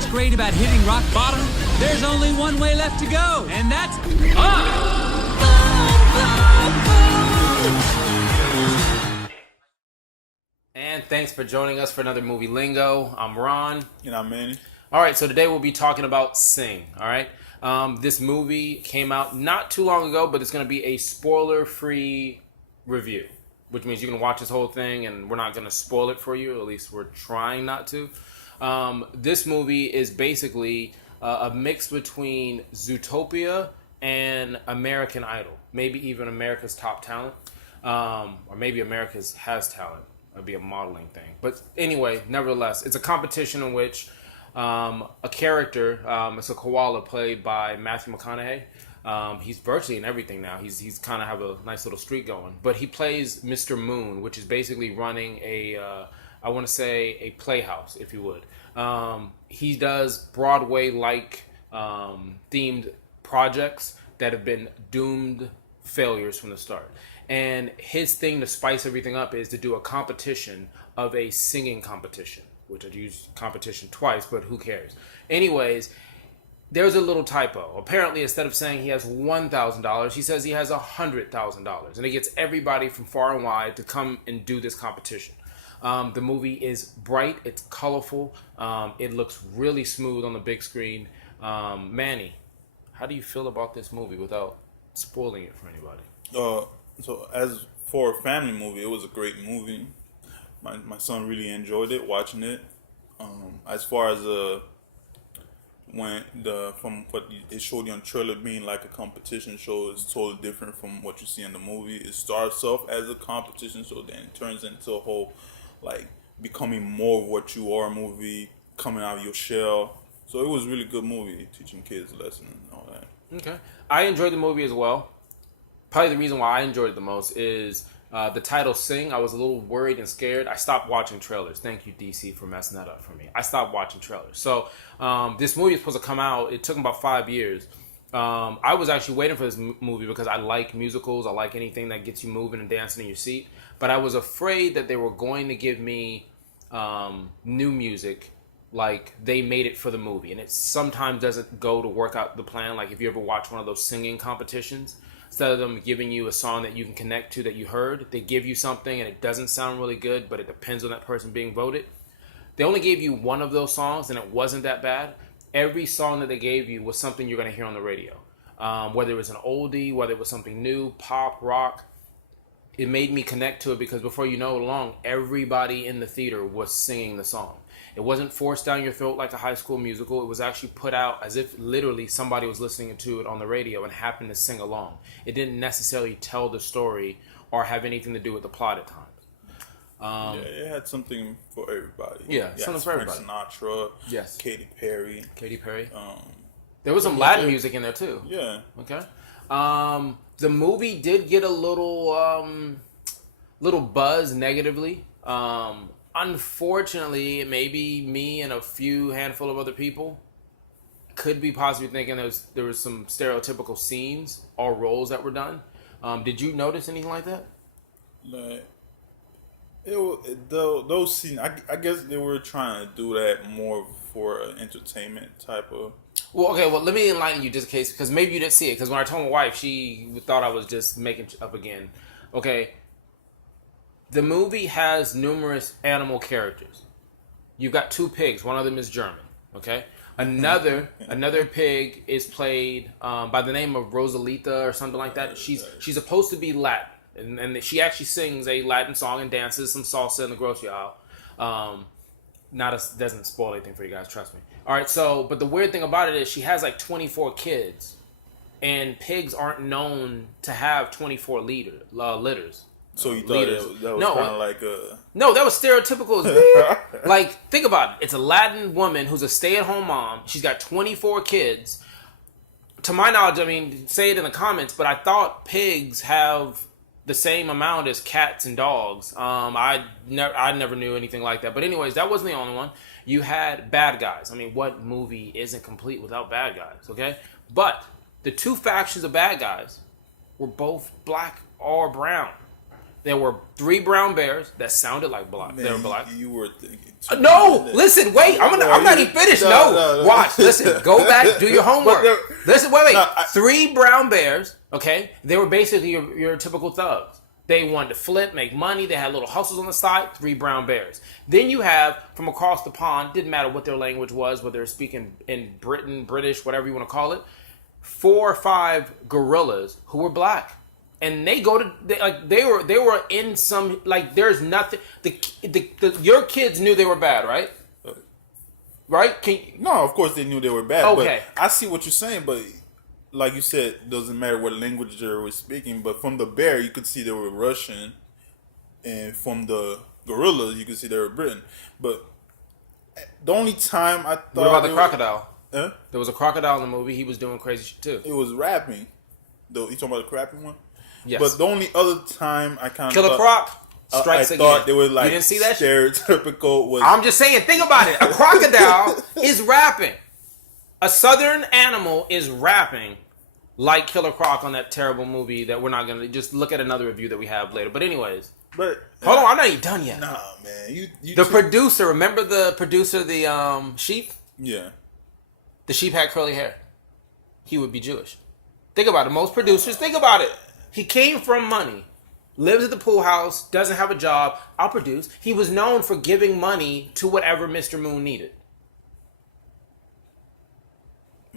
what's great about hitting rock bottom? There's only one way left to go, and that's up! And thanks for joining us for another Movie Lingo. I'm Ron. And I'm Manny. All right, so today we'll be talking about Sing, all right? This movie came out not too long ago, but it's going to be a spoiler-free review, which means you can watch this whole thing and we're not going to spoil it for you. At least we're trying not to. This movie is basically a mix between Zootopia and American Idol. Maybe even America's Top Talent. Or maybe America's Has Talent. That'd be a modeling thing. But anyway, nevertheless, it's a competition in which a character, it's a koala played by Matthew McConaughey. He's virtually in everything now. He's kind of have a nice little streak going. But he plays Mr. Moon, which is basically running I want to say a playhouse, if you would. He does Broadway-like themed projects that have been doomed failures from the start. And his thing to spice everything up is to do a competition of a singing competition, which I'd used competition twice, but who cares? Anyways, there's a little typo. Apparently, instead of saying he has $1,000, he says he has $100,000. And it gets everybody from far and wide to come and do this competition. The movie is bright. It's colorful. It looks really smooth on the big screen. Manny, how do you feel about this movie without spoiling it for anybody? So as for a family movie, it was a great movie. My son really enjoyed it, watching it. As far as from what it showed you on the trailer being like a competition show, is totally different from what you see in the movie. It starts off as a competition show, then it turns into a whole like becoming more of what you are movie, coming out of your shell. So it was a really good movie, teaching kids lessons and all that. Okay. I enjoyed the movie as well. Probably the reason why I enjoyed it the most is the title Sing. I was a little worried and scared. I stopped watching trailers. Thank you, DC, for messing that up for me. I stopped watching trailers. So this movie is supposed to come out. It took about 5 years. I was actually waiting for this movie because I like musicals. I like anything that gets you moving and dancing in your seat. But I was afraid that they were going to give me new music like they made it for the movie. And it sometimes doesn't go to work out the plan. Like if you ever watch one of those singing competitions, instead of them giving you a song that you can connect to that you heard, they give you something and it doesn't sound really good, but it depends on that person being voted. They only gave you one of those songs and it wasn't that bad. Every song that they gave you was something you're going to hear on the radio. Whether it was an oldie, whether it was something new, pop, rock, it made me connect to it because before you know it along, everybody in the theater was singing the song. It wasn't forced down your throat like a High School Musical. It was actually put out as if literally somebody was listening to it on the radio and happened to sing along. It didn't necessarily tell the story or have anything to do with the plot at times. It had something for everybody. Yeah, something for everybody. Sinatra, yes, Katy Perry. There was some Latin music in there too. Yeah. Okay. The movie did get a little buzz negatively. Unfortunately, maybe me and a few handful of other people could be possibly thinking there was some stereotypical scenes or roles that were done. Did you notice anything like that? Like, those scenes, I guess they were trying to do that more for an entertainment type of. Well, okay. Well, let me enlighten you just in case, because maybe you didn't see it. Because when I told my wife, she thought I was just making up again. Okay. The movie has numerous animal characters. You've got 2 pigs. One of them is German. Okay. Another pig is played by the name of Rosalita or something like that. She's supposed to be Latin, and she actually sings a Latin song and dances some salsa in the grocery aisle. Doesn't spoil anything for you guys. Trust me. All right. So, but the weird thing about it is she has like 24 kids, and pigs aren't known to have 24 litters. So you thought that was kind of like a... No, that was stereotypical as weird. Like, think about it. It's a Latin woman who's a stay-at-home mom. She's got 24 kids. To my knowledge, I mean, say it in the comments, but I thought pigs have the same amount as cats and dogs. I never knew anything like that. But anyways, that wasn't the only one. You had bad guys. I mean, what movie isn't complete without bad guys, okay? But the 2 factions of bad guys were both black or brown. There were 3 brown bears that sounded like black. Man, they were black. You were thinking. No, listen, wait. I'm not even finished. No, watch. Listen, go back, do your homework. Listen, wait. 3 brown bears. Okay, they were basically your typical thugs. They wanted to flip, make money. They had little hustles on the side. 3 brown bears. Then you have from across the pond. Didn't matter what their language was, whether they're speaking in Britain, British, whatever you want to call it. 4 or 5 gorillas who were black. And they were in some, like, there's nothing. Your kids knew they were bad, right? Right? No, of course they knew they were bad. Okay. But I see what you're saying, but like you said, it doesn't matter what language they were speaking. But from the bear, you could see they were Russian, and from the gorillas, you could see they were Britain. But the only time I thought, what about the crocodile? Huh? There was a crocodile in the movie. He was doing crazy shit too. It was rapping. You talking about the rapping one? Yes. But the only other time I kind of Killer Croc strikes again. I thought they were like, you didn't see that stereotypical. Was I'm just saying, think about it. A crocodile is rapping. A southern animal is rapping like Killer Croc on that terrible movie that we're not going to just look at another review that we have later. But anyways. But hold on, I'm not even done yet. Nah, man. Producer, remember the producer, the sheep? Yeah. The sheep had curly hair. He would be Jewish. Think about it. Most producers, think about it. He came from money. Lives at the pool house. Doesn't have a job. I'll produce. He was known for giving money to whatever Mr. Moon needed.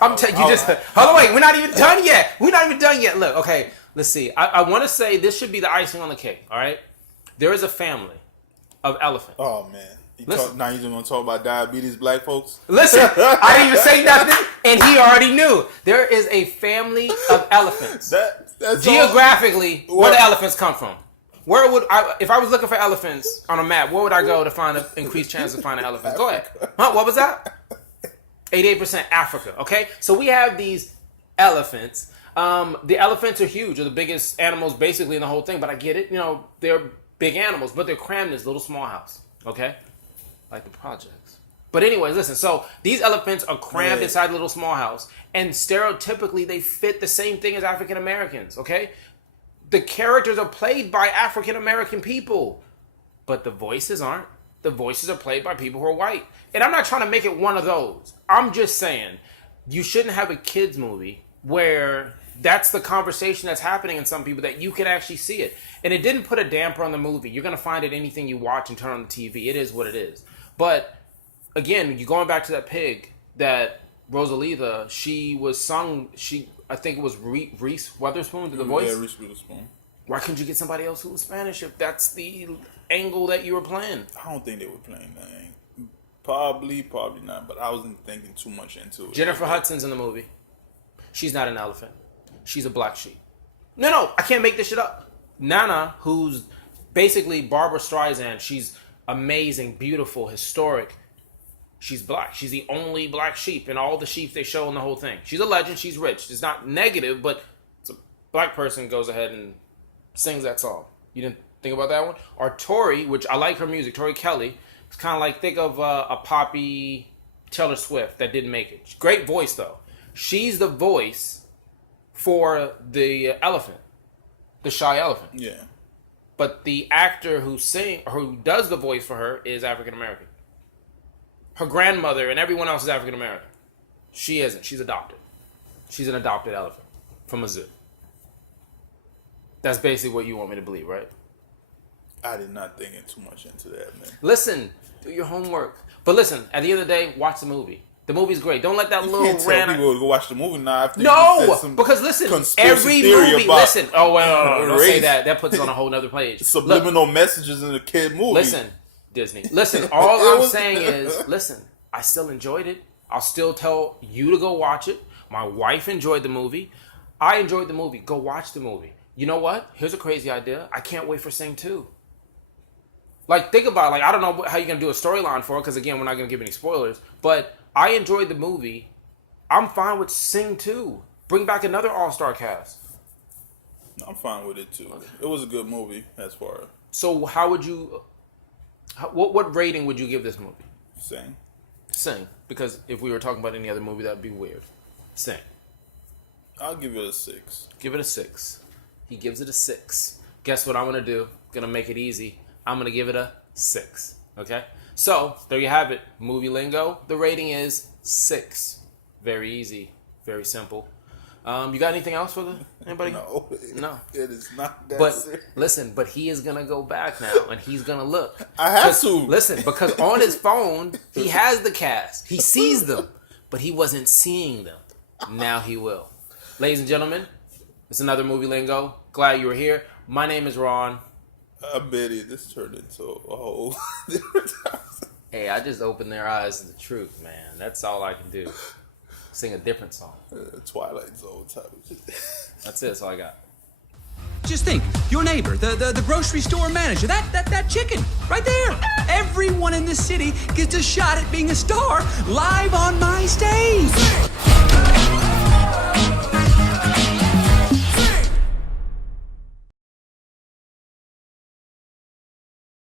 I'm telling you, just hold on, wait. We're not even done yet. Look, okay. Let's see. I want to say this should be the icing on the cake. All right. There is a family of elephants. Oh man. Now you're going to talk about diabetes, black folks? Listen, I didn't even say nothing, and he already knew. There is a family of elephants. That's geographically, where the elephants come from. Where would if I was looking for elephants on a map, where would I go to find an increased chance of finding elephants? Go ahead. Huh? What was that? 88% Africa. Okay, so we have these elephants. The elephants are huge. They're the biggest animals basically in the whole thing. But I get it. You know, they're big animals, but they're crammed in this little small house. Okay. Like the projects. But anyways, listen. So these elephants are crammed inside a little small house. And stereotypically, they fit the same thing as African Americans. Okay? The characters are played by African American people. But the voices aren't. The voices are played by people who are white. And I'm not trying to make it one of those. I'm just saying, you shouldn't have a kids movie where that's the conversation that's happening in some people, that you can actually see it. And it didn't put a damper on the movie. You're going to find it anything you watch and turn on the TV. It is what it is. But again, you going back to that pig, that Rosalita, she was sung, I think it was Reese Witherspoon did the voice. Yeah, Reese Witherspoon. Why couldn't you get somebody else who was Spanish if that's the angle that you were playing? I don't think they were playing that. Probably not. But I wasn't thinking too much into it. Jennifer Hudson's in the movie. She's not an elephant. She's a black sheep. No, I can't make this shit up. Nana, who's basically Barbara Streisand, she's amazing, beautiful, historic. She's black. She's the only black sheep in all the sheep they show in the whole thing. She's a legend. She's rich. It's not negative, but it's a black person goes ahead and sings that song. You didn't think about that one? Or Tori, which I like her music, Tori Kelly. It's kind of like, think of a poppy Taylor Swift that didn't make it. Great voice, though. She's the voice for the elephant, the shy elephant. Yeah. But the actor who does the voice for her is African American. Her grandmother and everyone else is African American. She isn't. She's adopted. She's an adopted elephant from a zoo. That's basically what you want me to believe, right? I did not think too much into that, man. Listen, do your homework. But listen, at the end of the day, watch the movie. The movie's great. Don't let that you little can't tell people to go watch the movie now. After Because listen, every movie. Listen. Oh well, don't say that. That puts it on a whole nother page. Subliminal messages in a kid movie. Listen, Disney. Listen. All I'm saying is, listen. I still enjoyed it. I'll still tell you to go watch it. My wife enjoyed the movie. I enjoyed the movie. Go watch the movie. You know what? Here's a crazy idea. I can't wait for Sing 2. Like, think about it. Like, I don't know how you're going to do a storyline for it, because, again, we're not going to give any spoilers. But I enjoyed the movie. I'm fine with Sing 2. Bring back another all-star cast. I'm fine with it, too. Okay. It was a good movie, as far as... So, how would you... What rating would you give this movie? Sing. Because if we were talking about any other movie, that would be weird. Sing. I'll give it a 6. Give it a 6. He gives it a 6. Guess what I'm going to do? gonna make it easy. I'm gonna give it a 6. Okay? So, there you have it. Movie Lingo. The rating is 6. Very easy. Very simple. You got anything else for anybody? No. No. It is not that But serious. listen, but he is gonna go back now and he's gonna look. I have to. Listen, because on his phone, he has the cast. He sees them, but he wasn't seeing them. Now he will. Ladies and gentlemen, it's another Movie Lingo. Glad you were here. My name is Ron. Betty, this turned into a whole different house. Hey, I just opened their eyes to the truth, man. That's all I can do. Sing a different song. Twilight Zone type of shit. That's it. That's all I got. Just think, your neighbor, the grocery store manager, that chicken, right there. Everyone in this city gets a shot at being a star live on my stage.